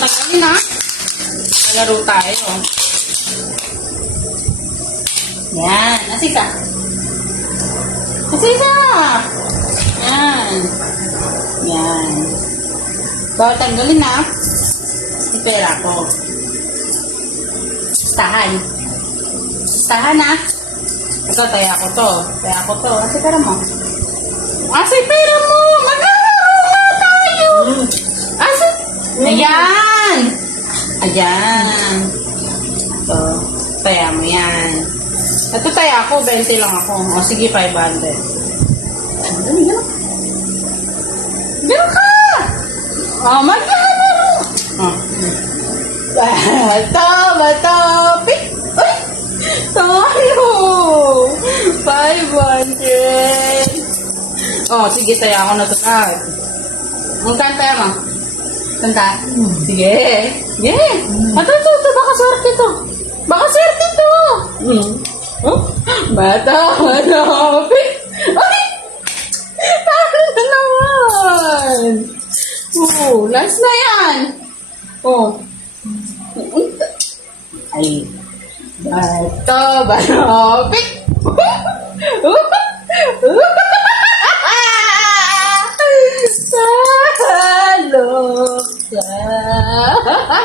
tanggalin ha. Nalaro tayo. Yan. Asisa. Asisa. Yan. Yan. Bawal tanggalin ha. Ipera ko. Tahan. Tahan ha. Ito, taya ko to. Taya ko to. Asa pera mo? Asa pera mo? Maglalaro nga tayo. Asa? Ayan. Ayan. Ito. Taya mo yan. Ito taya ko. 20 lang ako. O sige, 500. Dali, gano'n. Gano'n ka! O, maglalaro. O. Bato. Pick. Uy! Tayo! 500! Oh, sige, taya ako na ito lahat. Ang kanta mo? Kanta? Sige. Sige. Ito. Baka swerte to. Baka swerte to. Oh? Bata. Pick. Uy! Talo na naman. Oh, last na yan. Oh. Ay. Bato. Pick. Talo ka.